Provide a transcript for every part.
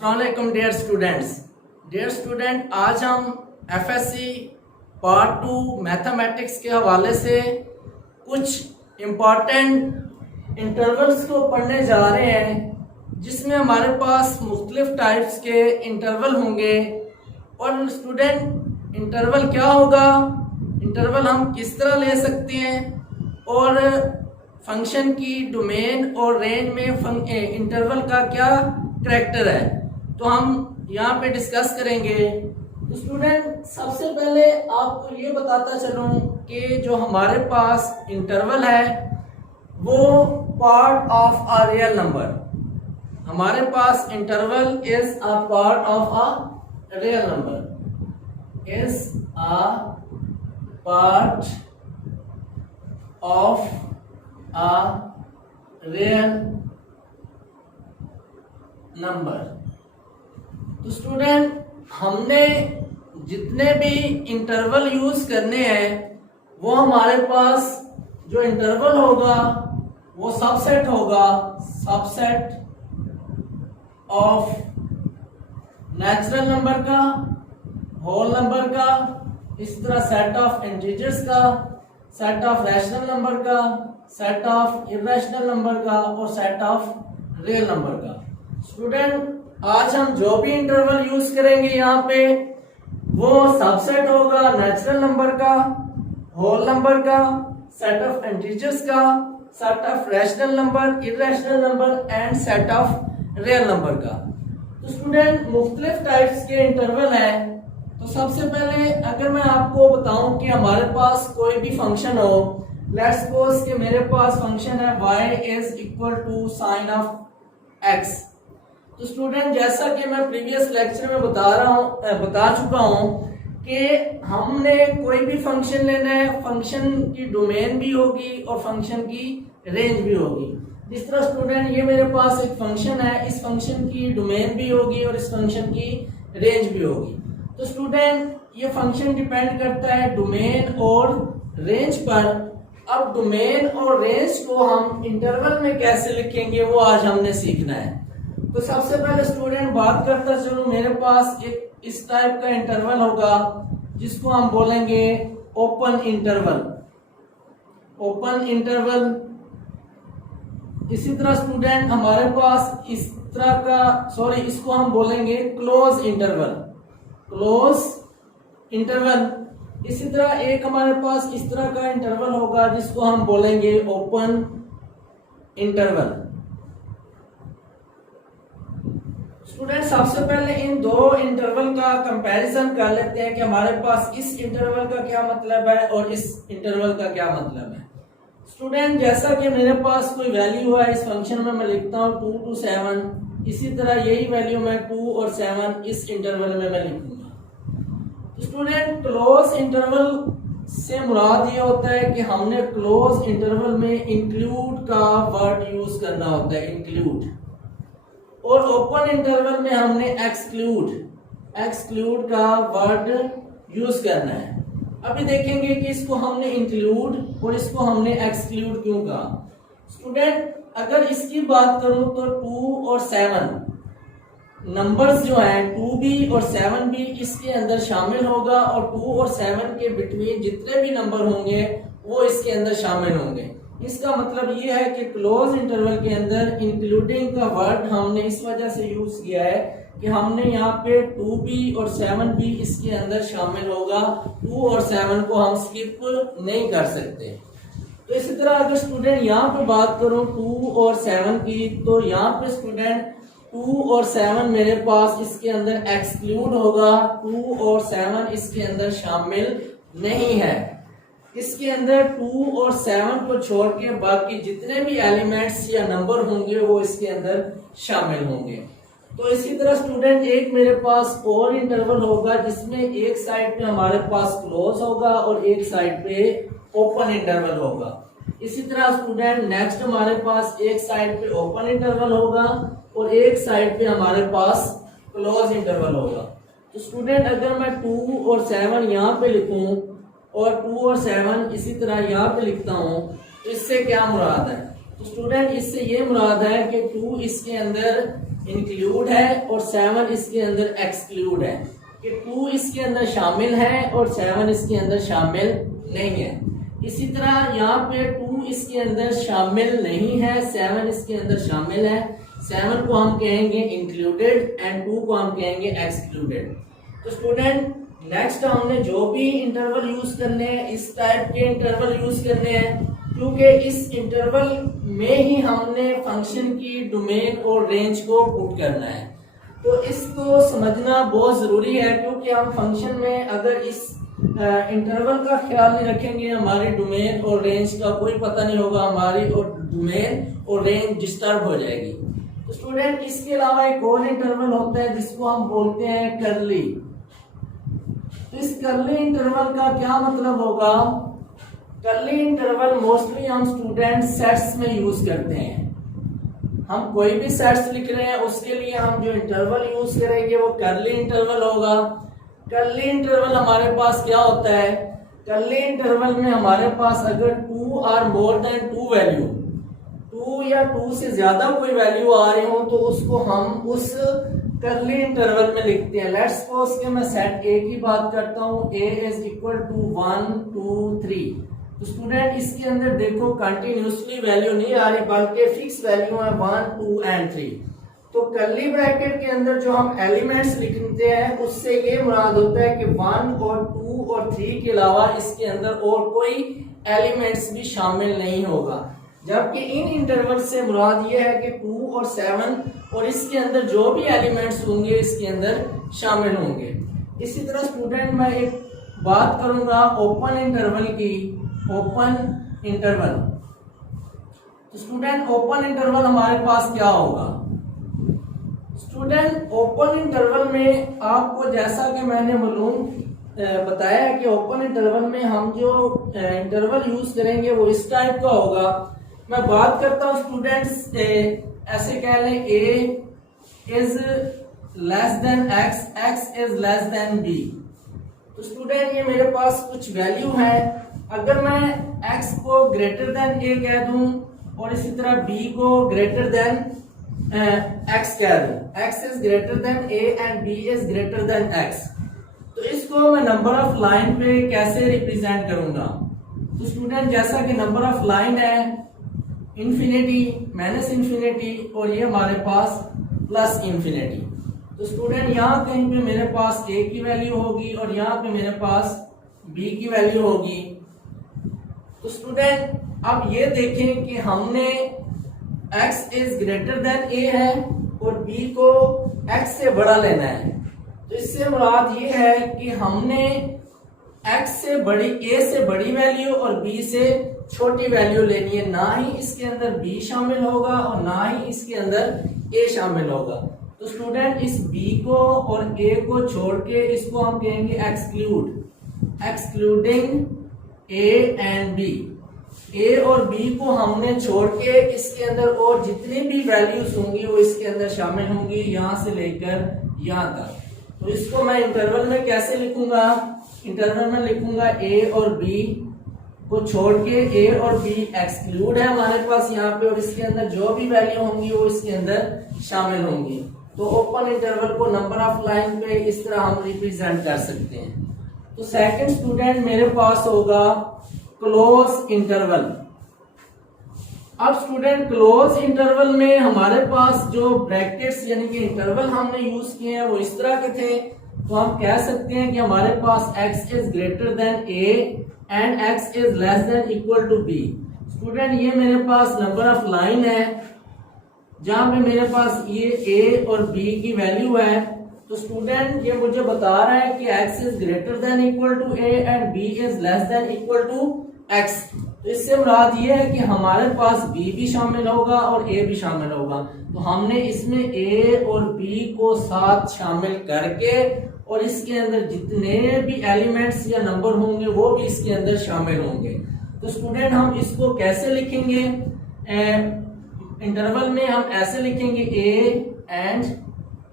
अस्सलामुअलैकुम dear student, आज हम एफएससी पार्ट 2 मैथमेटिक्स के हवाले से कुछ इम्पॉर्टेंट इंटरवल्स को पढ़ने जा रहे हैं, जिसमें हमारे पास मुख्तलिफ टाइप्स के इंटरवल होंगे। और स्टूडेंट, इंटरवल क्या होगा, इंटरवल हम किस तरह ले सकते हैं, और फंक्शन की डोमेन और रेंज में इंटरवल का क्या करैक्टर है, तो हम यहाँ पे डिस्कस करेंगे। तो स्टूडेंट, सबसे पहले आपको ये बताता चलूँ कि जो हमारे पास इंटरवल है वो part of a real number. हमारे पास interval is a part of a real number, is a part of a real number. तो स्टूडेंट, हमने जितने भी इंटरवल यूज करने हैं वो हमारे पास जो इंटरवल होगा वो सबसेट होगा, सबसेट ऑफ नेचुरल नंबर का, होल नंबर का, इस तरह सेट ऑफ इंटीजर्स का, सेट ऑफ रैशनल नंबर का, सेट ऑफ इर्रेशनल नंबर का और सेट ऑफ रियल नंबर का। स्टूडेंट, आज हम जो भी इंटरवल यूज करेंगे यहाँ पे वो सबसेट होगा नेचुरल नंबर का, होल नंबर का, सेट ऑफ इंटीजर्स का, set of rational number, irrational number and set of real number का। तो स्टूडेंट, मुख्तलिफ टाइप्स के इंटरवल हैं। तो सबसे पहले अगर मैं आपको बताऊं कि हमारे पास कोई भी फंक्शन हो, लेट्स सपोज कि मेरे पास फंक्शन है y is equal to sine of x। तो स्टूडेंट, जैसा कि मैं प्रीवियस लेक्चर में बता चुका हूं कि हमने कोई भी फंक्शन लेना है, फंक्शन की डोमेन भी होगी और फंक्शन की रेंज भी होगी। जिस तरह स्टूडेंट, ये मेरे पास एक फंक्शन है, इस फंक्शन की डोमेन भी होगी और इस फंक्शन की रेंज भी होगी। तो स्टूडेंट, ये फंक्शन डिपेंड करता है डोमेन और रेंज पर। अब डोमेन और रेंज को हम इंटरवल में कैसे लिखेंगे वो आज हमने सीखना है। तो सबसे पहले स्टूडेंट बात करता चलो, मेरे पास एक इस टाइप का इंटरवल होगा जिसको हम बोलेंगे ओपन इंटरवल, ओपन इंटरवल। इसी तरह स्टूडेंट हमारे पास इस तरह का, इसको हम बोलेंगे क्लोज इंटरवल, क्लोज इंटरवल। इसी तरह एक हमारे पास इस तरह का इंटरवल होगा जिसको हम बोलेंगे ओपन इंटरवल। स्टूडेंट, सबसे पहले इन दो इंटरवल का कंपैरिजन कर लेते हैं कि हमारे पास इस इंटरवल का क्या मतलब है और इस इंटरवल का क्या मतलब है। स्टूडेंट, जैसा कि मेरे पास कोई वैल्यू है, इस फंक्शन में मैं लिखता हूँ 2 to 7, इसी तरह यही वैल्यू मैं 2 और 7 इस इंटरवल में मैं लिखूंगा। स्टूडेंट, क्लोज इंटरवल से मुराद ये होता है कि हमने क्लोज इंटरवल में इंक्लूड का वर्ड यूज करना होता है, इंक्लूड। और ओपन इंटरवल में हमने एक्सक्लूड, एक्सक्लूड का वर्ड यूज करना है। अभी देखेंगे कि इसको हमने इंक्लूड और इसको हमने एक्सक्लूड क्यों कहा। स्टूडेंट, अगर इसकी बात करूं तो 2 और 7 नंबर्स जो हैं, 2 और 7 इसके अंदर शामिल होगा और 2 और 7 के बिटवीन जितने भी नंबर होंगे वो इसके अंदर शामिल होंगे। इसका मतलब ये है कि क्लोज इंटरवल के अंदर इंक्लूडिंग का वर्ड हमने इस वजह से यूज किया है कि हमने यहाँ पे 2 और 7 इसके अंदर शामिल होगा। 2 और 7 को हम स्किप नहीं कर सकते। तो इसी तरह अगर स्टूडेंट यहाँ पे बात करूं 2 और 7 की, तो यहाँ पे स्टूडेंट 2 और 7 मेरे पास इसके अंदर एक्सक्लूड होगा, 2 और 7 इसके अंदर शामिल नहीं है। इसके अंदर 2 और 7 को छोड़ के बाकी जितने भी एलिमेंट्स या नंबर होंगे वो इसके अंदर शामिल होंगे। तो इसी तरह स्टूडेंट, एक मेरे पास और इंटरवल होगा जिसमें एक साइड पे हमारे पास क्लोज होगा और एक साइड पे ओपन इंटरवल होगा। इसी तरह स्टूडेंट, नेक्स्ट हमारे पास एक साइड पे ओपन इंटरवल होगा और एक साइड पे हमारे पास क्लोज इंटरवल होगा। तो स्टूडेंट, अगर मैं 2 और 7 यहाँ पे लिखूं और 2 और 7 इसी तरह यहाँ पे लिखता हूं, तो इससे क्या मुराद है। तो स्टूडेंट इससे ये मुराद है कि 2 इसके अंदर इंक्लूड है और 7 इसके अंदर एक्सक्लूड है, कि 2 इसके अंदर शामिल है और 7 इसके अंदर शामिल नहीं है। इसी तरह यहाँ पे 2 इसके अंदर शामिल नहीं है, 7 इसके अंदर शामिल है। 7 को हम कहेंगे इंक्लूडेड एंड 2 को हम कहेंगे एक्सक्लूडेड। तो स्टूडेंट नेक्स्ट हमने जो भी इंटरवल यूज करने हैं, इस टाइप के इंटरवल यूज करने हैं, क्योंकि इस इंटरवल में ही हमने फंक्शन की डोमेन और रेंज को पुट करना है। तो इसको समझना बहुत जरूरी है, क्योंकि हम फंक्शन में अगर इस इंटरवल का ख्याल नहीं रखेंगे, हमारी डोमेन और रेंज का कोई पता नहीं होगा, हमारी और डोमेन और रेंज डिस्टर्ब हो जाएगी। तो स्टूडेंट इसके अलावा एक और इंटरवल होता है जिसको हम बोलते हैं कर्ली। तो इस कर्ली इंटरवल का क्या मतलब होगा? कर्ली इंटरवल मोस्टली हम स्टूडेंट सेट्स में यूज करते हैं। हम कोई भी सेट्स लिख रहे हैं उसके लिए हम जो इंटरवल यूज करेंगे वो कर्ली इंटरवल होगा। कर्ली इंटरवल हमारे पास क्या होता है? कर्ली इंटरवल में हमारे पास अगर 2 आर मोर देन 2 वैल्यू, 2 या 2 से ज्यादा कोई वैल्यू आ रही हो तो उसको हम उस कर्ली इंटरवल में लिखते हैं। लेट्स सपोज कि मैं सेट ए की बात करता हूँ, a इज इक्वल टू 1 2 3। तो स्टूडेंट इसके अंदर देखो कंटिन्यूसली वैल्यू नहीं आ रही, बल्कि फिक्स वैल्यू है 1 2 एंड 3। तो कर्ली ब्रैकेट के अंदर जो हम एलिमेंट्स लिखते हैं उससे ये मुराद होता है कि 1 और 2 और 3 के अलावा इसके अंदर और कोई एलिमेंट्स भी शामिल नहीं होगा। जबकि इन इंटरवल से मुराद ये है कि 2 और 7 और इसके अंदर जो भी एलिमेंट्स होंगे इसके अंदर शामिल होंगे। इसी तरह स्टूडेंट मैं एक बात करूंगा ओपन इंटरवल की। ओपन इंटरवल, तो स्टूडेंट ओपन इंटरवल हमारे पास क्या होगा? स्टूडेंट ओपन इंटरवल में आपको जैसा कि मैंने मालूम बताया कि ओपन इंटरवल में हम जो इंटरवल यूज करेंगे वो इस टाइप का होगा। मैं बात करता हूँ स्टूडेंट्स, ऐसे कह लें a is less then x, x is less than b। तो स्टूडेंट ये मेरे पास कुछ वैल्यू है। अगर मैं x को ग्रेटर देन a कह दूं और इसी तरह b को ग्रेटर देन x कह दूं, x is greater than a and b is greater then x, तो इसको मैं नंबर ऑफ लाइन पे कैसे रिप्रेजेंट करूंगा? तो स्टूडेंट जैसा कि नंबर ऑफ लाइन है इंफिनिटी, माइनस इंफिनिटी और ये हमारे पास प्लस इंफिनिटी। तो स्टूडेंट यहाँ कहीं पे मेरे पास a की वैल्यू होगी और यहाँ पे मेरे पास b की वैल्यू होगी। तो स्टूडेंट अब ये देखें कि हमने x is greater than a है और b को x से बड़ा लेना है। तो इससे मुराद ये है कि हमने x से बड़ी, a से बड़ी वैल्यू और b से छोटी वैल्यू लेनी है। ना ही इसके अंदर b शामिल होगा और ना ही इसके अंदर a शामिल होगा। तो स्टूडेंट इस b को और a को छोड़ के इसको हम कहेंगे exclude, excluding a and b। a और b को हमने छोड़ के इसके अंदर और जितनी भी वैल्यूज होंगी वो इसके अंदर शामिल होंगी, यहां से लेकर यहां तक। तो इसको मैं इंटरवल में कैसे लिखूंगा? इंटरवल में लिखूंगा a और b को छोड़ के a और b एक्सक्लूड है हमारे पास यहाँ पे, और इसके अंदर जो भी वैल्यू होंगी वो इसके अंदर शामिल होंगी। तो ओपन इंटरवल को नंबर ऑफ लाइन पे इस तरह हम रिप्रेजेंट कर सकते हैं। तो सेकंड स्टूडेंट मेरे पास होगा क्लोज इंटरवल। अब स्टूडेंट क्लोज इंटरवल में हमारे पास जो ब्रैकेट्स यानी कि इंटरवल हमने यूज किए हैं वो इस तरह के थे। तो हम कह सकते हैं कि हमारे पास x is greater than a and x is less than equal to b। Student ये मेरे पास नंबर ऑफ लाइन है जहां पे मेरे पास ये a और b की वैल्यू है। तो स्टूडेंट ये मुझे बता रहा है कि x is greater than equal to a and b is less than equal to x। तो इससे मुराद ये है कि हमारे पास b भी शामिल होगा और a भी शामिल होगा। तो हमने इसमें a और b को साथ शामिल करके और इसके अंदर जितने भी एलिमेंट्स या नंबर होंगे वो भी इसके अंदर शामिल होंगे। तो स्टूडेंट हम इसको कैसे लिखेंगे? इंटरवल में हम ऐसे लिखेंगे a एंड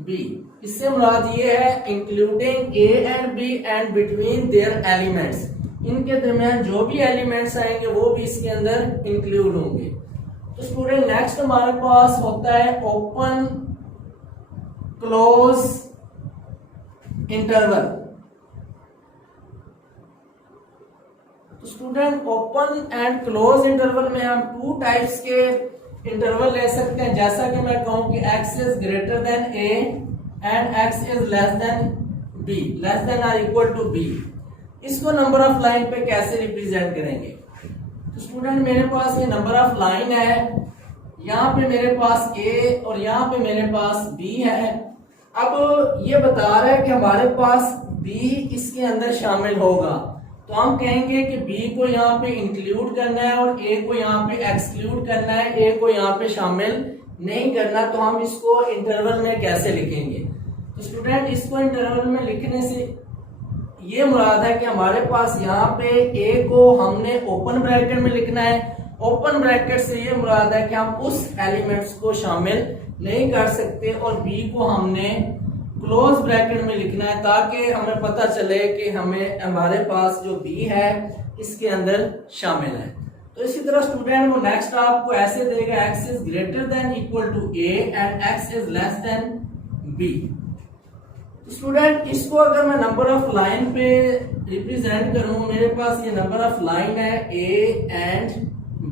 b। इससे मुराद ये है including a and b and between their elements, इनके दरमियान जो भी एलिमेंट्स आएंगे वो भी इसके अंदर इंक्लूड होंगे। तो स्टूडेंट नेक्स्ट हमारे पास होता है ओपन क्लोज इंटरवल। तो student open and close interval में हम टू टाइप्स के इंटरवल ले सकते हैं, जैसा कि मैं कहूं कि x is greater than a and x is less than b, less than और इक्वल टू b। इसको नंबर ऑफ लाइन पे कैसे रिप्रेजेंट करेंगे? तो स्टूडेंट मेरे पास ये नंबर ऑफ लाइन है, यहाँ पे मेरे पास a और यहाँ पे मेरे पास b है। अब ये बता रहा है कि हमारे पास b इसके अंदर शामिल होगा, तो हम कहेंगे कि b को यहाँ पे इंक्लूड करना है और a को यहाँ पे एक्सक्लूड करना है, a को यहाँ पे शामिल नहीं करना। तो हम इसको इंटरवल में कैसे लिखेंगे? तो स्टूडेंट इसको इंटरवल में लिखने से ये मुराद है कि हमारे पास यहाँ पे a को हमने ओपन ब्रैकेट में लिखना है। ओपन ब्रैकेट से ये मुराद है कि हम उस एलिमेंट्स को शामिल नहीं कर सकते, और b को हमने क्लोज ब्रैकेट में लिखना है ताकि हमें पता चले कि हमारे पास जो b है इसके अंदर शामिल है। तो इसी तरह स्टूडेंट वो नेक्स्ट आपको ऐसे देगा x is greater than equal to a and x is less than b। Student इसको अगर मैं नंबर ऑफ लाइन पे रिप्रेजेंट करूं, मेरे पास ये नंबर ऑफ लाइन है a एंड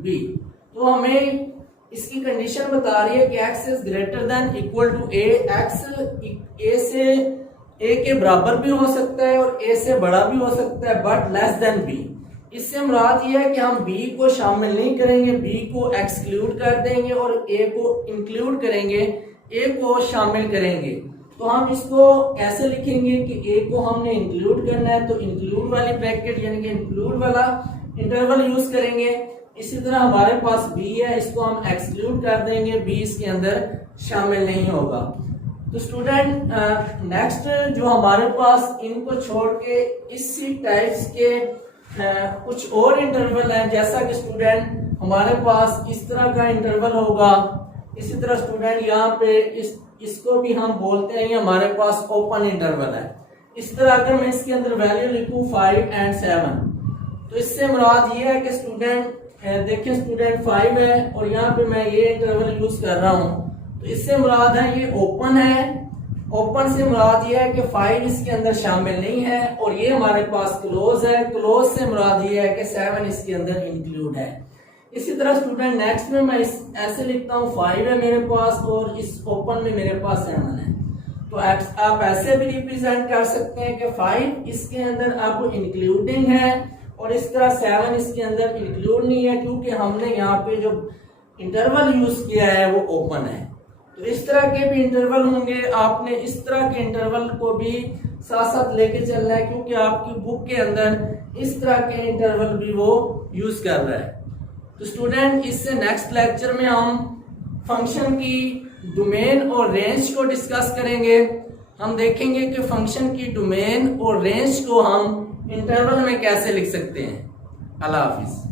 b, तो हमें इसकी कंडीशन बता रही है कि x is greater than equal to a, x a से a के बराबर भी हो सकता है और a से बड़ा भी हो सकता है, बट लेस देन b। इससे मुराद ये है कि हम b को शामिल नहीं करेंगे, b को एक्सक्लूड कर देंगे और a को इंक्लूड करेंगे, a को शामिल करेंगे। तो हम इसको कैसे लिखेंगे कि a को हमने इंक्लूड करना है, तो इंक्लूड वाली ब्रैकेट यानी कि इंक्लूड वाला इंटरवल यूज करेंगे। इसी तरह हमारे पास b है, इसको हम एक्सक्लूड कर देंगे, b इसके अंदर शामिल नहीं होगा। तो स्टूडेंट नेक्स्ट जो हमारे पास इनको छोड़ के इसी टाइप्स के कुछ और इंटरवल है, जैसा कि स्टूडेंट हमारे पास इस तरह का इंटरवल होगा। इसी तरह स्टूडेंट यहाँ पे इसको भी हम बोलते हैं, ये हमारे पास ओपन इंटरवल है। इस तरह अगर मैं इसके अंदर वैल्यू लिखूं 5 एंड 7, तो इससे मुराद ये है कि स्टूडेंट देखिए स्टूडेंट 5 है और यहाँ पे मैं ये इंटरवल यूज कर रहा हूँ, तो इससे मुराद है ये ओपन है। ओपन से मुराद ये है कि 5 इसके अंदर शामिल नहीं है, और ये हमारे पास क्लोज है। क्लोज से मुराद ये है कि 7 इसके अंदर इंक्लूड है। इसी तरह स्टूडेंट नेक्स्ट में मैं ऐसे लिखता हूँ 5 है मेरे पास और इस ओपन में मेरे पास 7 है। तो आप ऐसे भी रिप्रेजेंट कर सकते हैं कि 5 इसके अंदर अब इंक्लूडिंग है और इस तरह 7 इसके अंदर इंक्लूड नहीं है, क्योंकि हमने यहाँ पे जो इंटरवल यूज किया है वो ओपन है। तो इस तरह के भी इंटरवल होंगे, आपने इस तरह के इंटरवल को भी साथ साथ लेके चलना है, क्योंकि आपकी बुक के अंदर इस तरह के इंटरवल भी वो यूज कर रहा है। तो स्टूडेंट इससे नेक्स्ट लेक्चर में हम फंक्शन की डोमेन और रेंज को डिस्कस करेंगे। हम देखेंगे कि फंक्शन की डोमेन और रेंज को हम इंटरवल में कैसे लिख सकते हैं। अल्लाह हाफिज।